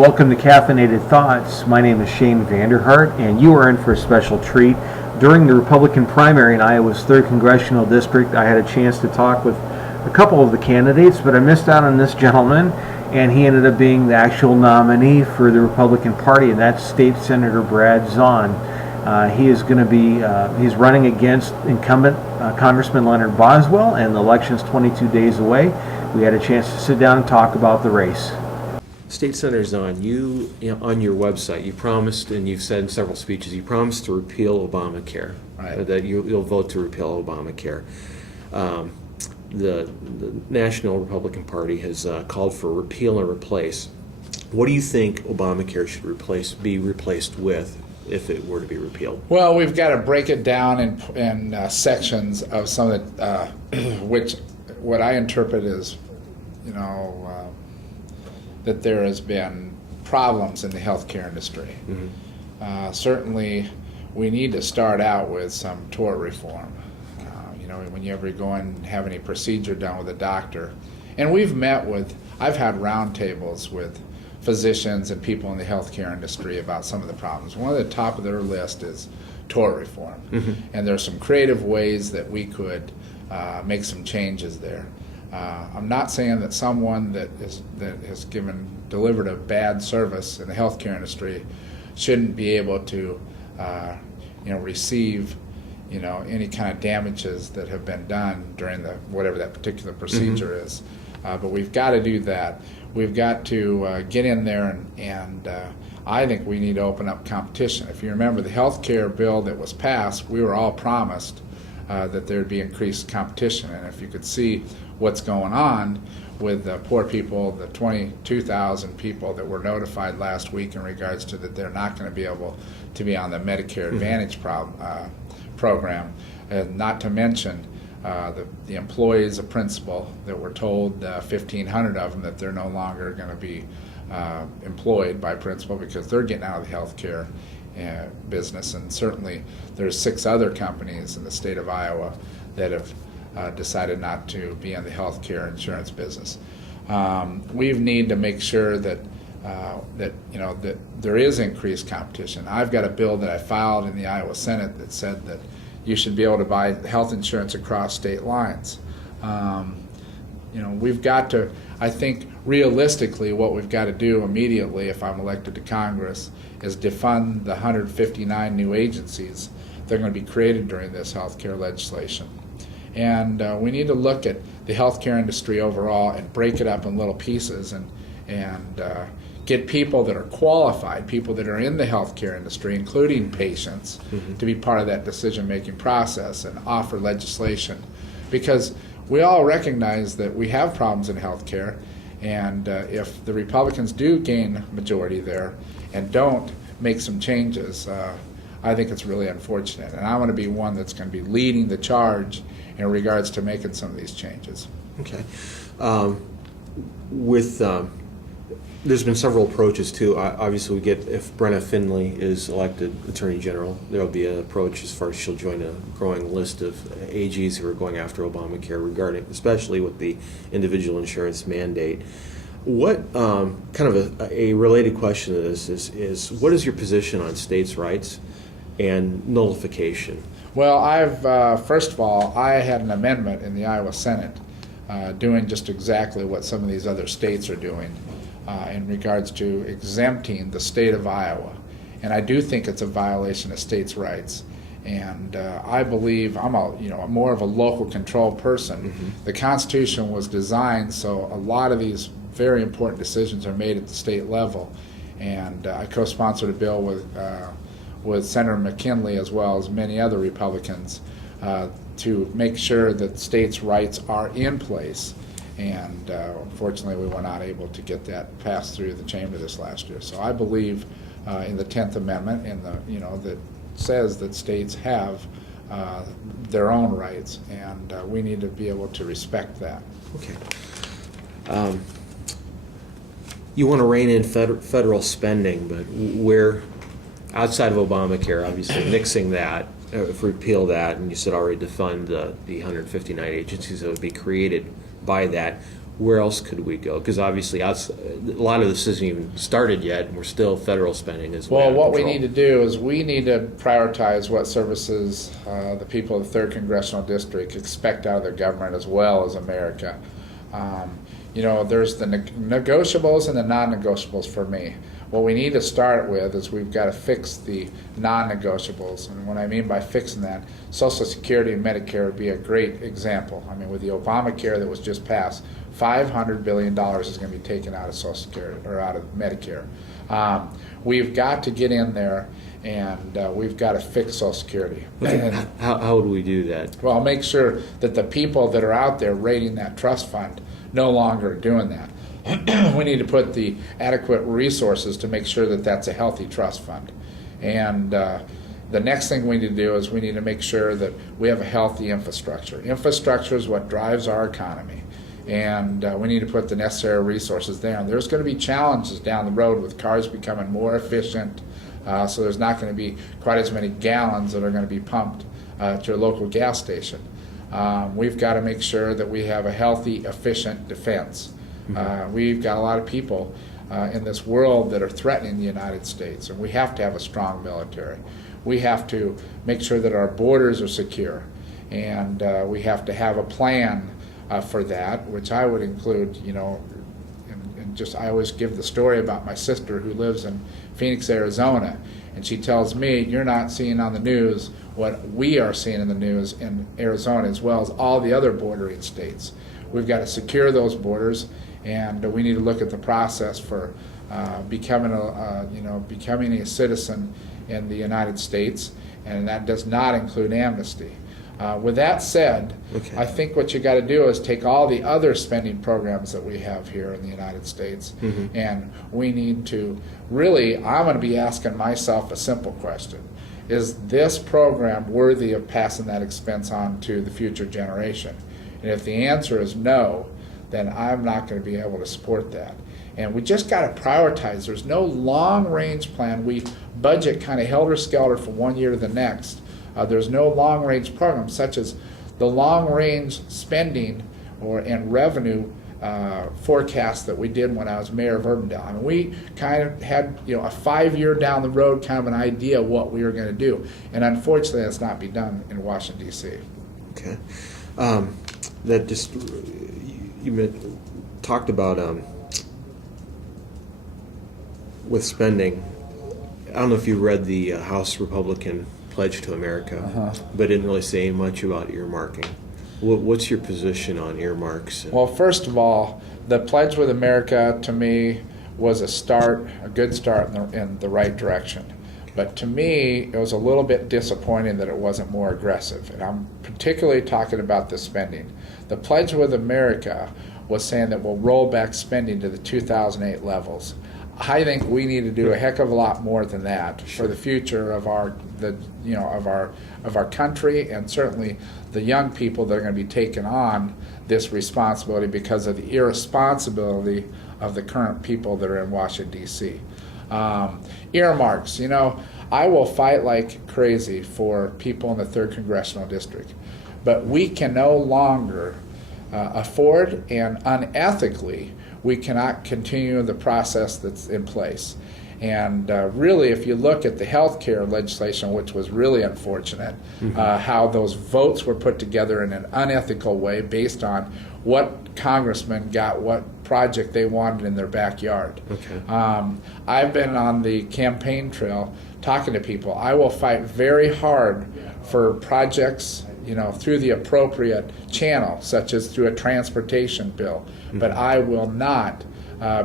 welcome to Caffeinated Thoughts. My name is Shane Vanderhart, and you are in for a special treat. During the Republican primary in Iowa's 3rd Congressional District, I had a chance to talk with a couple of the candidates, but I missed out on this gentleman, and he ended up being the actual nominee for the Republican Party, and that's State Senator Brad Zaun. He is going to be, he's running against incumbent Congressman Leonard Boswell, and the election's 22 days away. We had a chance to sit down and talk about the race. State Senator Zaun, you know, on your website, you promised, and you've said in several speeches, you promised to repeal Obamacare, right. That you'll vote to repeal Obamacare. The National Republican Party has called for repeal and replace. What do you think Obamacare should be replaced with if it were to be repealed? Well, we've got to break it down in sections of some of the, which what I interpret is, that there has been problems in the healthcare industry. Mm-hmm. Certainly, we need to start out with some tort reform. When you ever go and have any procedure done with a doctor, and I've had roundtables with physicians and people in the healthcare industry about some of the problems. One of the top of their list is tort reform, mm-hmm. and there's some creative ways that we could make some changes there. I'm not saying that someone that has delivered a bad service in the healthcare industry shouldn't be able to, receive, any kind of damages that have been done during whatever that particular procedure mm-hmm. is. But we've got to do that. We've got to get in there, and I think we need to open up competition. If you remember the healthcare bill that was passed, we were all promised that there'd be increased competition, and if you could see what's going on with the poor people, the 22,000 people that were notified last week in regards to that they're not going to be able to be on the Medicare Advantage program, and not to mention the employees of Principal that were told, 1,500 of them, that they're no longer going to be employed by Principal because they're getting out of the healthcare business. And certainly there's 6 other companies in the state of Iowa that have decided not to be in the healthcare insurance business. We need to make sure that there is increased competition. I've got a bill that I filed in the Iowa Senate that said that you should be able to buy health insurance across state lines. We've got to, I think realistically what we've got to do immediately if I'm elected to Congress is defund the 159 new agencies that are going to be created during this healthcare legislation. And we need to look at the healthcare industry overall and break it up in little pieces and get people that are qualified, people that are in the healthcare industry, including patients, mm-hmm. to be part of that decision-making process and offer legislation. Because we all recognize that we have problems in healthcare, and if the Republicans do gain majority there and don't make some changes, I think it's really unfortunate. And I want to be one that's going to be leading the charge in regards to making some of these changes. Okay. There's been several approaches too. Obviously, we get, if Brenna Finley is elected Attorney General, there will be an approach as far as she'll join a growing list of AGs who are going after Obamacare, regarding, especially with the individual insurance mandate. What kind of a related question to this is what is your position on states' rights and nullification? Well, first of all, I had an amendment in the Iowa Senate doing just exactly what some of these other states are doing in regards to exempting the state of Iowa. And I do think it's a violation of states' rights. And I believe I'm more of a local control person. Mm-hmm. The Constitution was designed so a lot of these very important decisions are made at the state level. And I co-sponsored a bill with Senator McKinley as well as many other Republicans to make sure that states' rights are in place. And unfortunately, we were not able to get that passed through the chamber this last year. So I believe in the 10th Amendment, that says that states have their own rights, and we need to be able to respect that. Okay. You want to rein in federal spending, but where, outside of Obamacare, obviously, nixing that, if we repeal that, and you said already defund the 159 agencies that would be created by that, where else could we go? Because obviously, a lot of this isn't even started yet, and we're still federal spending as well. Well, what we need to do is we need to prioritize what services the people of the 3rd Congressional District expect out of their government as well as America. There's the negotiables and the non-negotiables for me. What we need to start with is we've got to fix the non-negotiables. And what I mean by fixing that, Social Security and Medicare would be a great example. I mean, with the Obamacare that was just passed, $500 billion is going to be taken out of Social Security or out of Medicare. We've got to get in there and we've got to fix Social Security. Okay. How would we do that? Well, make sure that the people that are out there raiding that trust fund no longer are doing that. We need to put the adequate resources to make sure that that's a healthy trust fund. And the next thing we need to do is we need to make sure that we have a healthy infrastructure. Infrastructure is what drives our economy. And we need to put the necessary resources there. And there's going to be challenges down the road with cars becoming more efficient. So there's not going to be quite as many gallons that are going to be pumped to a local gas station. We've got to make sure that we have a healthy, efficient defense. We've got a lot of people in this world that are threatening the United States, and we have to have a strong military. We have to make sure that our borders are secure, and we have to have a plan for that, which I would include, I always give the story about my sister who lives in Phoenix, Arizona, and she tells me, you're not seeing on the news what we are seeing in the news in Arizona, as well as all the other bordering states. We've got to secure those borders, and we need to look at the process for becoming a citizen in the United States, and that does not include amnesty. With that said, okay. I think what you got to do is take all the other spending programs that we have here in the United States, and we need to really, I'm going to be asking myself a simple question. Is this program worthy of passing that expense on to the future generation? And if the answer is no, then I'm not going to be able to support that. And we just got to prioritize. There's no long-range plan. We budget kind of helter-skelter from one year to the next. There's no long-range program, such as the long-range spending and revenue forecast that we did when I was mayor of Urbandale. I mean, we kind of had a 5-year down the road kind of an idea of what we were going to do, and unfortunately, that's not been done in Washington D.C. Okay, that just you talked about with spending. I don't know if you read the House Republican Pledge to America, but didn't really say much about earmarking. What's your position on earmarks? Well, first of all, the Pledge with America to me was a good start in the right direction. But to me, it was a little bit disappointing that it wasn't more aggressive. And I'm particularly talking about the spending. The Pledge with America was saying that we'll roll back spending to the 2008 levels. I think we need to do a heck of a lot more than that for the future of our country, and certainly the young people that are going to be taking on this responsibility because of the irresponsibility of the current people that are in Washington D.C. Earmarks. I will fight like crazy for people in the 3rd Congressional District, but we can no longer afford, and unethically, we cannot continue the process that's in place. And really, if you look at the health care legislation, which was really unfortunate, how those votes were put together in an unethical way based on what congressman got what project they wanted in their backyard. Okay. I've been on the campaign trail talking to people. I will fight very hard for projects through the appropriate channel, such as through a transportation bill. But I will not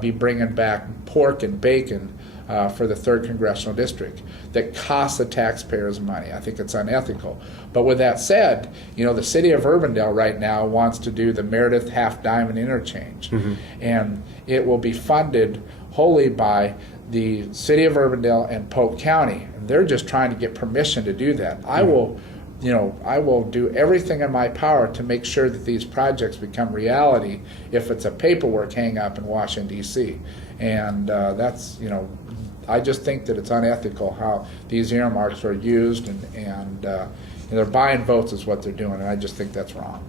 be bringing back pork and bacon for the 3rd Congressional District that costs the taxpayers money. I think it's unethical. But with that said, the city of Urbandale right now wants to do the Meredith Half Diamond Interchange. And it will be funded wholly by the city of Urbandale and Polk County. And they're just trying to get permission to do that. I will do everything in my power to make sure that these projects become reality if it's a paperwork hang up in Washington, D.C. And I just think that it's unethical how these earmarks are used, and they're buying votes is what they're doing, and I just think that's wrong.